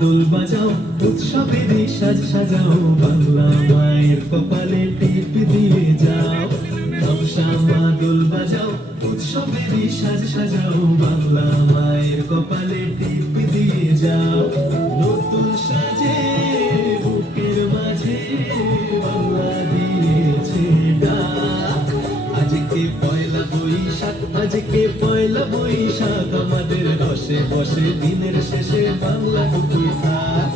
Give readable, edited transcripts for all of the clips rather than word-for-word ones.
দোল বাজাও উৎসবেরই সাজ সাজাও বাংলা মায়ের কপালে টিপ দিয়ে যাও ধামসামা দোল বাজাও উৎসবেরই সাজ সাজাও বাংলা মায়ের কপালে টিপ দিয়ে যাও নতুন সাজে বুকের মাঝে বাংলা দিয়েছে ডাক আজকে পয়লা বৈশাখ আমাদের রসে বসে দিনের শেষে বাংলা টুকুই থাক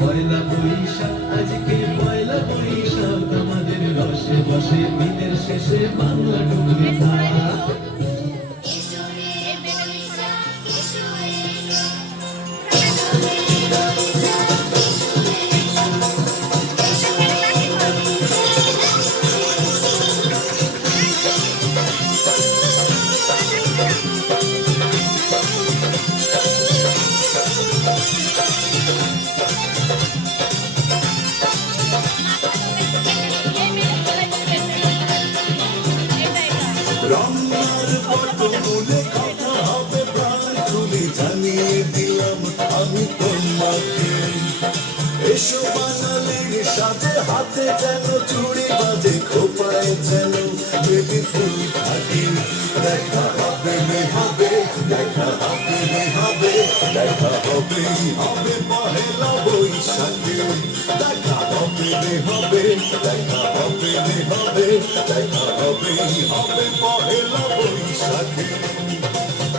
পয়লা বৈশাখ আজকে পয়লা বৈশাখ আমাদের রসে বসে দিনের শেষে বাংলা টুকুই থাক রঙের পটমূলে কথা হবে প্রাণ খুলে জানিয়ে দিলাম আমি তোমাকে এসো বাঙালির সাথে হাতে যেন চুড়ি বাজে খোপায় যেন বেবি ফুল থাকে দেখা হবে হবে দেখা হবে হবে দেখা হবে হবে পহেলা বৈশাখে দেখা হবে হবে দেখা হবে হবে দেখা হবে হবে পহেলা বৈশাখে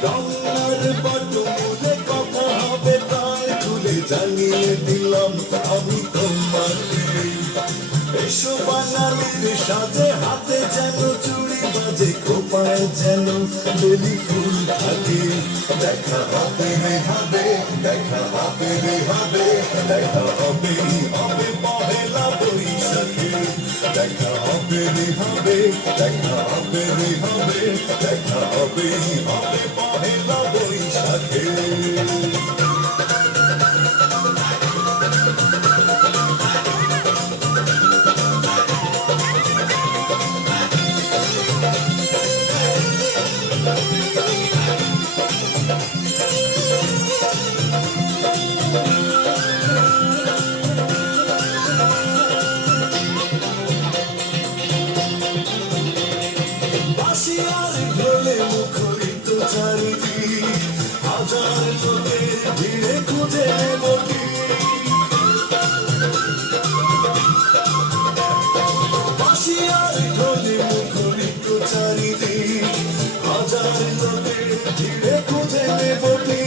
রঙের পটমূলে কথা হবে প্রাণ খুলে জানিয়ে দিলাম আমি তোমাকে এসো বাঙালির সাথে হাতে যেন চুড়ি বাজে খোপায় যেন বেলি ফুল থাকে দেখা হবে হবে দেখা হবে হবে দেখা হবে হবে পহেলা বৈশাখে দেখা হবে হবে দেখা হবে হবে দেখা হবে হবে পহেলা বৈশাখে বাঁশিয়ার ঢোলে মুখরিত চারিদিক হাজার লোকের ভিড়ে খুঁজে বটি বাঁশিয়ার ঢোলে মুখরিত চারিদিক হাজার লোকের ভিড়ে খুঁজে বটি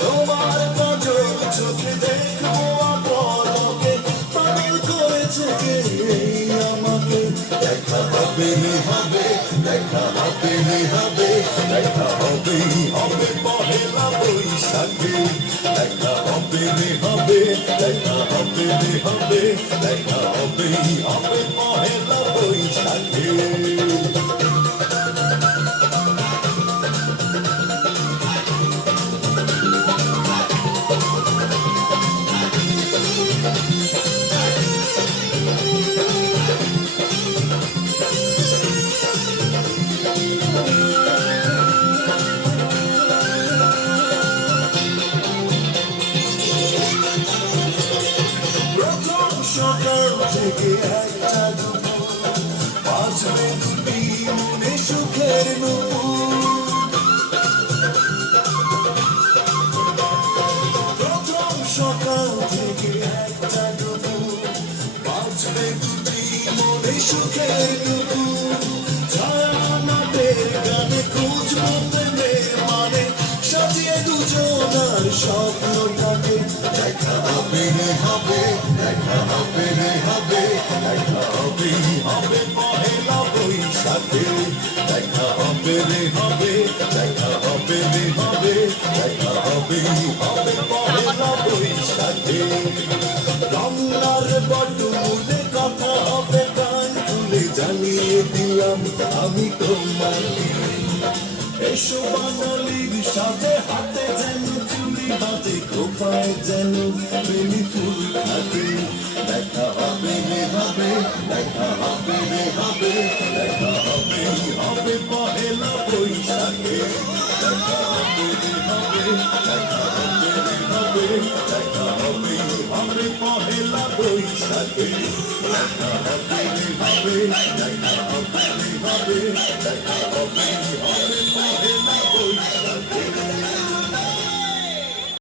তোমার নজর চোখে দেখবো আপনকে পাগল করেছে কে আমাকে দেখা হবে হবে দেখা হবে হবে দেখা হবে হবে পহেলা বৈশাখে দেখা হবে হবে দেখা হবে হবে দেখা হবে হবে পহেলা বৈশাখে সকাল থেকে একটা দুপুর বাজবে দুটি মনে সুখের নুপুর প্রথম সকাল থেকে একটা দুপুর বাজবে দুটি মনে সুখের নুপুর ছায়ানাটের গানে খুঁজবো প্রেমের মানে সাজিয়ে দুজনার স্বপ্নটাকে দেখা হবে হবে দেখা হবে হবে দেখা হবে হবে পহেলা বৈশাখে দেখা হবে হবে দেখা হবে হবে দেখা হবে হবে পহেলা বৈশাখে রঙের পটমূলে কথা হবে প্রাণ খুলে জানিয়ে দিলাম আমি তোমাকে এসো বাঙালির সাথে হাতে যেন চুরি বাজে কোপায় যেন প্রেমী ফুল থাকে দেখা হবে রে হবে দেখা হবে রে হবে দেখা হবে হবে পহেলা বৈশাখে দেখা হবে রে হবে দেখা হবে রে হবে দেখা হবে হবে পহেলা বৈশাখে দেখা হবে রে হবে দেখা হবে রে হবে দেখা হবে